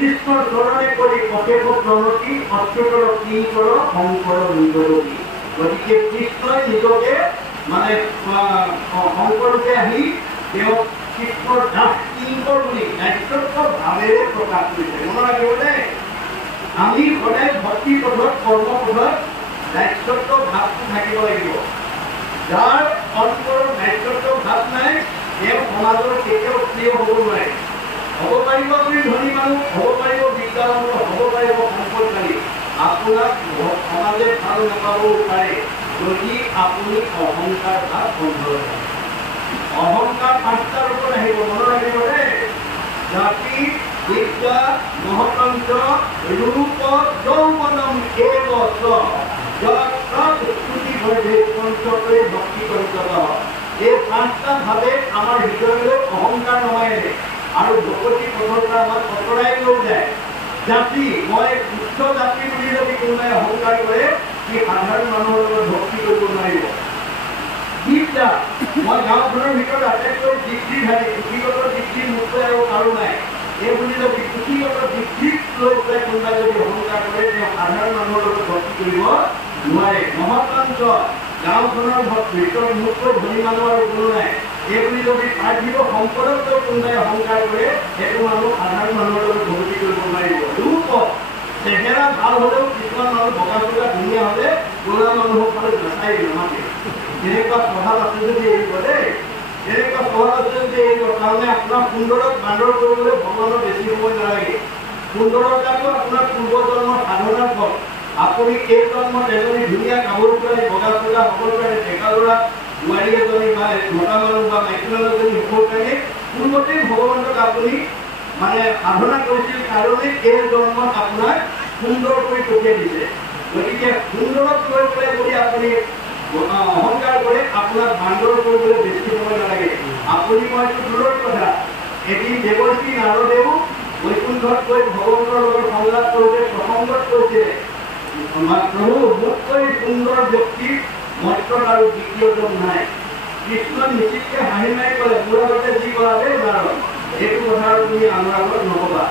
কৃষ্ণৰ চৰণে কৰি অশেষ প্ৰণতি অচ্যুতৰ কি কৰ শংকৰ নিজৰতি। গতিকে কৃষ্ণই নিজকে মানে শংকৰতে আহি তেওঁ কৃষ্ণৰ দাস কিংকৰ বুলি দায়িত্ব ভাৱেৰে প্ৰকাশ কৰিছে। মনত ৰাখিব দেই, আমি সদায় ভক্তি পথত কৰ্মপথত দায়িত্ব ভাৱটো থাকিব লাগিব। যাৰ অন্তৰৰ দায়িত্ব ভাৱ নাই তেওঁ সমাজৰ কেতিয়াও প্ৰিয় হ'ব নোৱাৰে। হ'ব পাৰিব আপুনি ধনী মানুহ, হ'ব পাৰিব বিদ্যাৱান, হ'ব পাৰিব সম্পদশালী, আপোনাক সমাজে ভাল নাপাবও পাৰে যদি আপুনি অহংকাৰ ভাৱ বন্ধ কৰে। অহংকাৰ পাঁচটাৰ ওপৰত আহিব, মনত ৰাখিব দেই। জাতি বিদ্যা মহতন্ত্ৰ ৰূপ যৌৱনম এব পঞ্চকে ভক্তি কৰিত। এই পাঁচটা ভাৱে আমাৰ হৃদয়লৈ অহংকাৰ নমাই আনে আৰু ভকতি পথৰ পৰা আমাক আঁতৰাই লৈ যায়। জাতি, মই উচ্চ জাতি বুলি যদি কোনোবাই অহংকাৰ কৰে সি সাধাৰণ মানুহৰ লগত ভক্তি কৰিব নোৱাৰিব। বিদ্যা, মই গাঁওখনৰ ভিতৰত আটাইতকৈ ডিগ্ৰীধাৰী, পুথিগত ডিগ্ৰী মুক্ত আৰু কাৰো নাই, এই বুলি যদি পুথিগত ডিগ্ৰীক লৈ পেলাই কোনোবাই যদি অহংকাৰ কৰে তেওঁ সাধাৰণ মানুহৰ লগত ভক্তি কৰিব নোৱাৰে। মহতন্ত্ৰ, গাঁওখনৰ ভিতৰত মুক্ত ধনী মানুহ আৰু কোনো নাই, এই বুলি যদি পাৰ্থিৱ সম্পদক লৈ কোনোবাই অহংকাৰ কৰে সেইটো মানুহ সাধাৰণ মানুহৰ লগত ভক্তি কৰিব নোৱাৰিব। ৰূপ, চেহেৰা ভাল হ'লেও কিছুমান মানুহ বগা চগা ধুনীয়া হ'লে ক'লা মানুহৰ ফালে নাচাই নামাতে। তেনেকুৱা স্বভাৱ আছে যদি এৰিব দেই, তেনেকুৱা স্বভাৱ আছে যদি এৰিব। তাৰমানে আপোনাৰ সুন্দৰক বান্দৰ কৰিবলৈ ভগৱানৰ বেছি সময় নালাগে। সুন্দৰতাটো আপোনাৰ পূৰ্বজন্মৰ সাধনাৰ ফল। আপুনি এই জন্মত এজনী ধুনীয়া গাভৰু ছোৱালী বগা চগা হ'বৰ কাৰণে, ডেকা ল'ৰা বোৱাৰী এজনী বা মতা মানুহ বা মাইকী মানুহ এজনী হ'বৰ কাৰণে পূৰ্বতেই ভগৱানক আপুনি মানে সাধনা কৰিছিল কাৰণে এই জন্মত আপোনাক সুন্দৰ কৰি পঠিয়াই দিছে। গতিকে সুন্দৰক লৈ পেলাই যদি আপুনি অহংকাৰ কৰে আপোনাক বান্দৰ কৰিবলৈ বেছি সময় নালাগে। আপুনি মইতো দূৰৰ কথা, এদিন দেৱৰ্ষী নাৰদেও বৈকুণ্ঠত গৈ ভগৱানৰ লগত সংলাপ কৰোঁতে প্ৰসংগত কৈছিলে, প্ৰভু মোতকৈ সুন্দৰ ব্যক্তিৰ মৰ্যত আৰু দ্বিতীয়জন নাই। কৃষ্ণই নিশ্চিতকে হাঁহি মাৰি ক'লে, মোৰ আগতে যি কৰা দেই নাৰদ, এইটো কথা আৰু তুমি আমাৰ আগত নকবা।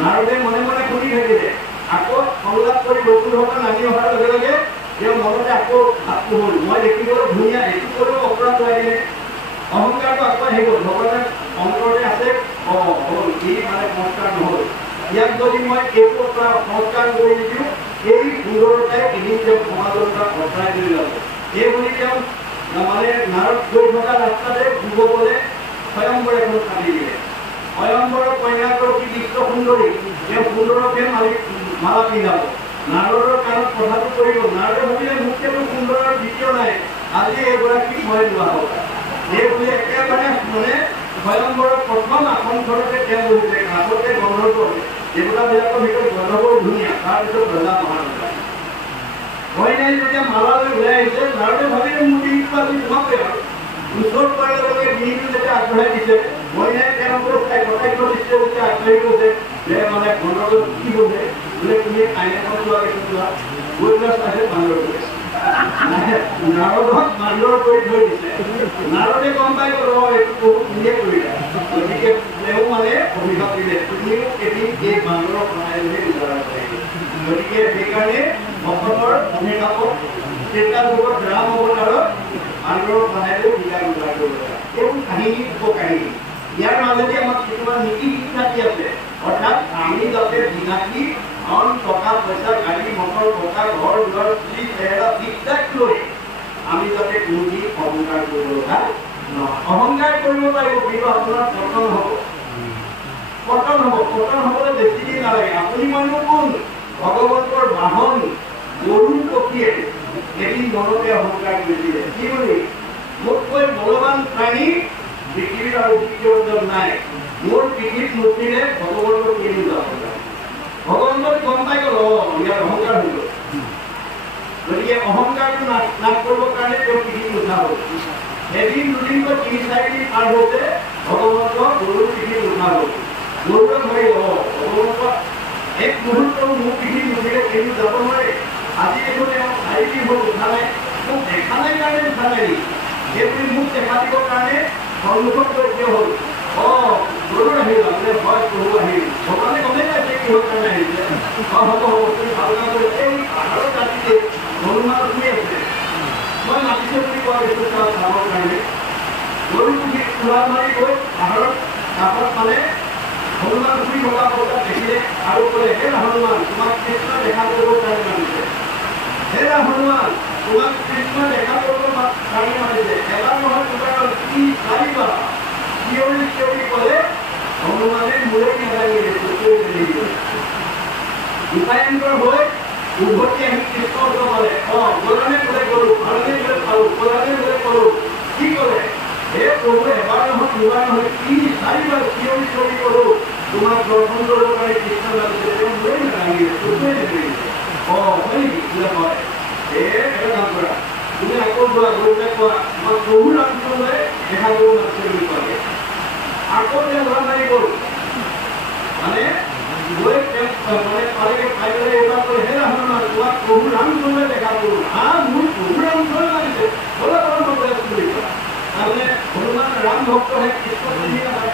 নাৰদে মনে মনে শুনি থাকিলে। আকৌ সংলাপ কৰি বৈকুণ্ঠৰ পৰা নামি অহাৰ লগে লগে তেওঁ মনতে আকৌ ভাবটো হ'ল, মই দেখিবলৈ ধুনীয়া, এইটো কৰিও অপৰাধ লাগিলে। অহংকাৰটো আকৌ আহি গ'ল। ভগৱানে অন্তৰতে আছে, হ'ল ই মানে সংস্কাৰ নহ'ল, ইয়াক যদি মই এইটো সংস্কাৰ কৰি নিদিওঁ এই সুন্দৰতাই এদিন তেওঁ সমাজৰ পৰা অঁতৰাই লৈ যাব। এই বুলি তেওঁ মানে নাৰদ গৈ থকা ৰাস্তাতে যুৱকলে স্বয়ম্বৰ এখন কাটি দিলে। স্বয়ম্বৰৰ কন্যাগৰাকী বিশ্ব সুন্দৰী, তেওঁ সুন্দৰকে মালা পিন্ধাব। নাৰদৰ কাণত কথাটো কৰিব। নাৰদে ভাবিলে মোতকেতো সুন্দৰ আৰু দ্বিতীয় নাই, আজি এগৰাকী মই লোৱা হ'ব। এই বুলি একেবাৰে মানে স্বয়ম্বৰৰ প্ৰথম আসনখনতে তেওঁ বহিছে। কাষতে গন্ধৰ্ব, দেৱতাবিলাকৰ ভিতৰত গন্ধৰ্বৰ ধুনীয়া, তাৰপিছত ৰজা মহাৰজা। কইনাই যেতিয়া মালালৈ ওলাই আহিছে নাৰদে ভাবিলে মোৰ দিনটো আজি সোমাবই আৰু। ওচৰ পোৱাৰ লগে লগে দিনটো যেতিয়া আগবঢ়াই দিছে, কইনাই তেওঁলোকৰ কটাক্ষ দৃষ্টিৰে যেতিয়া আগবাঢ়ি গৈছে যে মানে গন্ধৰ্ব কি হৈছে বোলে, তুমি আইনাখন লোৱা দেখোন যোৱা, গৈ পেলাই চাইছে বান্দৰ কৰি নাৰদক বান্দৰ কৰি থৈ দিছে। নাৰদে গম পাই গ'ল এইটো বহুত ধুনীয়া কৰিলে। গতিকে তেওঁ মানে অভিশাপ দিলে, তুমিও এদিন এই বান্দৰৰ প্ৰণালীহে উদ্ধাৰ কৰিব। গতিকে সেইকাৰণে ভকতৰ অভিশাপক তেতিয়া যুগত ৰাম অৱতাৰত বান্দৰৰ প্ৰণালীও বিকাৰ উদ্ধাৰ কৰিব লাগে। এইবোৰ কাহিনী উপকাহিনী। ইয়াৰ মাজেদি আমাক কিছুমান নীতি শিক্ষা দি আছে। অৰ্থাৎ আমি যাতে বিনাশী ধন টকা পইচা গাড়ী মটৰ টকা ঘৰ দুৱাৰ চুলি চেহেৰা বিদ্যাক লৈ আমি যাতে কোনোদিন অহংকাৰ কৰিব লগা নহয়। অহংকাৰ কৰিব পাৰিব কিন্তু আপোনাৰ পতন হ'ব। পতন হ'ব। পতন হ'বলৈ বেছি দিন নালাগে। আপুনি মানুহ কোন? ভগৱন্তৰ বাহন গৰু পক্ষীয়ে এদিন মনতে অহংকাৰ কৰিছিলে, কি বুলি, মোতকৈ বলৱান প্ৰাণী পৃথিৱীত আৰু দ্বিতীয়জন নাই, মোৰ পিঠিত নুঠিলে ভগৱন্তৰ কিনো যাব। ভগৱন্তই গম পাই গ'ল ইয়াৰ অহংকাৰ হৈ গ'ল। গতিকে অহংকাৰটো নাশ কৰিবৰ কাৰণে তেওঁ পিঠিত নুঠা হ'ল। এদিন দুদিনকৈ ৩-৪ দিন পাৰ হওঁতে ভগৱন্ত গৰুৰ পিঠিত নুঠা হ'ল। গৰুৱে ধৰি ভগৱন্ত এক মুহূৰ্তও মোৰ পিঠিত নুঠিলে কিন্তু যাব নোৱাৰে। আজি দেখোন তেওঁ ৪ দিন হ'ল উঠা নাই, মোক দেখা নাই কাৰণে উঠা নাই নেকি, সেইবুলি মোক দেখা দিবৰ কাৰণে সন্মুখত গৈ থিয় হ'ল। গৰুৰ আহিল বোলে, হয় গৰু আহিল। ভগৱানে গমেই পাইছে হ'ব তুমি ভালকৈ কৰি এই পাহাৰৰ কাটিতে হনুমান শুই আছে মই মাতিছোঁ বুলি কোৱা দেখোঁ চাবৰ কাৰণে গৰু পুঠি খোলা মাৰি গৈ পাহাৰৰ কাষত মানে হনুমান শুই থকা অৱস্থাত দেখিলে আৰু ক'লে হে হনুমান তোমাক কৃষ্ণ দেখা কৰিব কাৰণে মাতিছে হে হনুমান তোমাক কৃষ্ণ দেখা কৰিব কাৰণে মাতিছে এবাৰ নহয় তোমাৰ কি চাৰিবাৰ চিঞৰি চিঞৰি ক'লে হনুমানে মূৰে নালাগিলে উপায়ন্তৰ হৈ উভতি আহি কৃষ্ণৰ ক'লে গ'লানে বোলে গ'লো ভালনে বোলে পালোঁ ক'লানে বোলে ক'লো কি ক'লে হে প্ৰভু এবাৰ নহয় দুবাৰ নহয় তিনি চাৰিবাৰ চিঞৰি চিঞৰি ক'লো তোমাক দৰ্শন কৰিবৰ কাৰণে কৃষ্ণ লাগিছে তেওঁ মূৰে নালাগিলে চকুৱে নালাগিলে হয় নেকি বোলে হয় এটা কাম কৰা তুমি আকৌ যোৱা গৈ পেলাই কোৱা মই প্ৰভু ৰামচন্দ্ৰই দেখা কৰিব মাতিছে বুলি ক'লে আকৌ তেওঁ ধৰা মাৰি গ'ল মানে গৈ তেওঁ মানে পালেগে পাই পেলাই এইবাৰ ক'লে হে হনুমান তোমাক প্ৰভু ৰামচন্দ্ৰই দেখা কৰিব মোৰ প্ৰভু ৰামচন্দ্ৰই মাতিছে ব'লা বাৰু মই গৈ আছোঁ বুলি কোৱা তাৰমানে হনুমান ৰাম ভক্তহে কৃষ্ণ চিনি নাপায়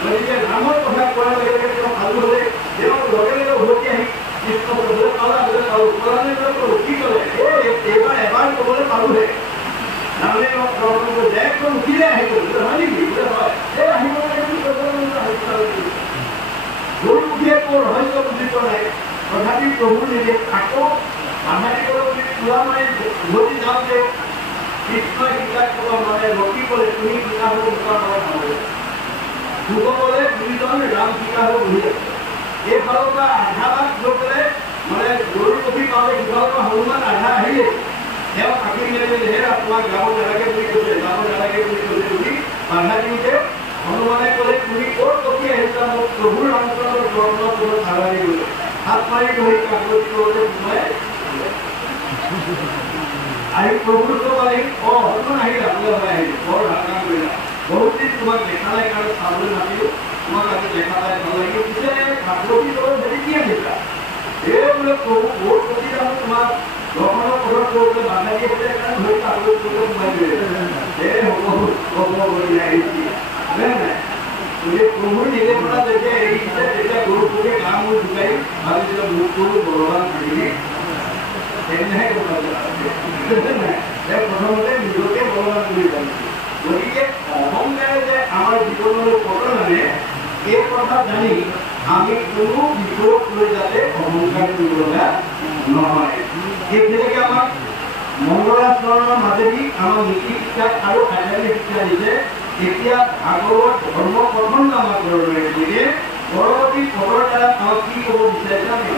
গতিকে ৰামৰ কথা কোৱাৰ লগে লগে তেওঁ সাধু হ'লে তেওঁ লগে লগে উভতি আহি কৃষ্ণ ক'বলৈ পালা বোলে পালোঁ ক'লানে বোলে ক'লোঁ কি ক'লে এইবাৰ এবাৰ ক'বলৈ পালোঁহে তাৰমানে মই দৰ্শন কৰি একদম উঠিলে আহি গ'ল বোলে হয় নেকি বোলে হয় এই আহিব লাগে বুলি গৰু পুঠিয়ে একো ৰহস্য বুজি পোৱা নাই তথাপি প্ৰভু নিদিয়ে আকৌ বাধা দিবলৈ বুলি খোলা মাৰি উভতি যাওঁতে কৃষ্ণই শিকাত ক'ব মানে ৰখি ক'লে তুমি শিকা হ'ব মুখৰ পৰা নহ'ব দুখ ক'লে দুইজন ৰাম শিকা হৈ বহি আছে এইফালৰ পৰা আধা বাট গৈ পেলাই মানে গৰুৰ পুঠি পালে সিফালৰ পৰা হনুমান আধা আহিলে তেওঁ কাটি মেলি হেৰা তোমাক যাব নালাগে বুলি কৈছে যাব নালাগে বুলি কৈছে বুলি বাধা দিওঁতে হনুমানে ক'লে তুমি ক'ত ৰখি আহিছা মোক প্ৰভু ৰামচন্দ্ৰৰ দৰ্শনত কোনো নালাগে বোলে হাত মাৰি ধৰি কাগজ কৰোঁতে সোমাই আহি প্ৰভুৰ পালি হনুমান আহিলা বোলে হয় আহিলে বৰ ভাল কাম কৰিলা বহুত দিন তোমাক দেখা নাই কাৰণে চাবলৈ মাতিলোঁ তোমাক আজি দেখা পাই ভাল লাগিব পিছে কাগজী লগত হেৰি কি আহিছা এই বোলে প্ৰভু বহুত প্ৰতি যাম তোমাক দৰ্শনৰ পথত কৰোঁতে বাধা দিয়ে বোলে কাৰণে ধৰি কাগজ কৰোঁতে সোমাই দিলে হ'ব বুলি আহিছে নাই প্ৰভুৰ নিৰ্দেশনা যেতিয়া এৰিছে তেতিয়া গৰু পুঠে গা মূৰ ঢুকাই ভাবিছিলে মোক গৰু বলৱান থাকিলে তেনেহে কথা নাই তেওঁ প্ৰথমতে নিজকে বলৱান কৰি জানিছিল গতিকে অহংকাৰে যে আমাৰ জীৱনলৈ পতন আনে এই কথা জানি আমি কোনো বিষয়ক লৈ যাতে অহংকাৰ কৰিব লগা নহয় সেইবিলাকে আমাক মংগলাচৰণৰ মাজেদি আমাক নীতি শিক্ষা আৰু আধ্যাত্মিক শিক্ষা দিছে এতিয়া ভাগৱত ধৰ্ম প্ৰথম আমাক ধৰণে গতিকে পৰৱৰ্তী পদৰ দ্বাৰা আমাক কি ক'ব বিচাৰিছে আমি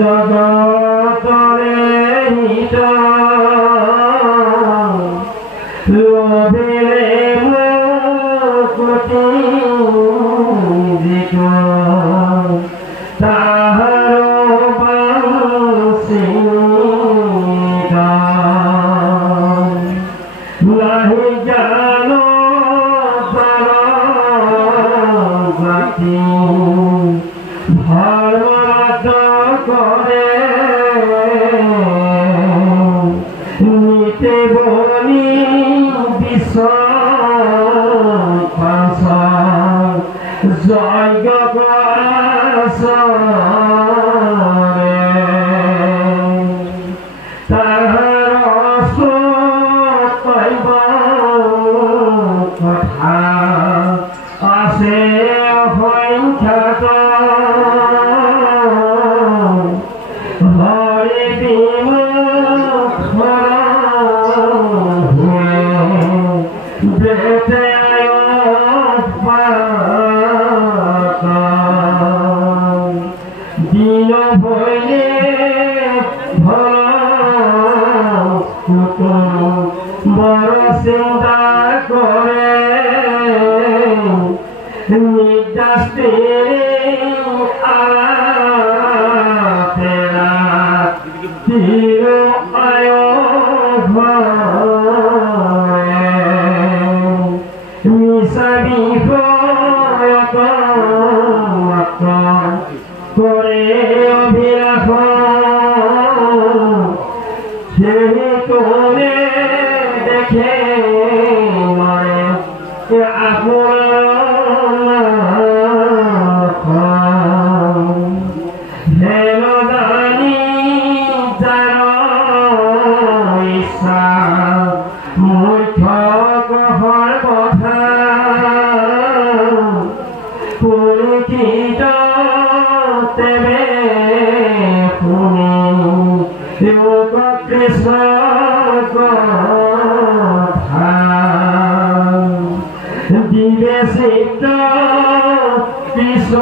জগতরে হিত লোভিলে মুকুতি জিত তাহার বাসি নাহি জানো গতি ভারত করে নিতে বনি বিশ্ব জয় কথা আছে সংখ্যাত হরে বিমুখ দিন ভৈলে বড় চিন্তা করে নির্যাসে আতেরা তীর আয় মিশা বিপয়ত করে অভিলাষ সেই তোরে দেখে মারে হেন দানি যার ইচ্ছা মূর্খ কহর কথা পরিচিত তেবে শুনি কৃষ্ণ কথা বিবেচিত কৃষ্ণ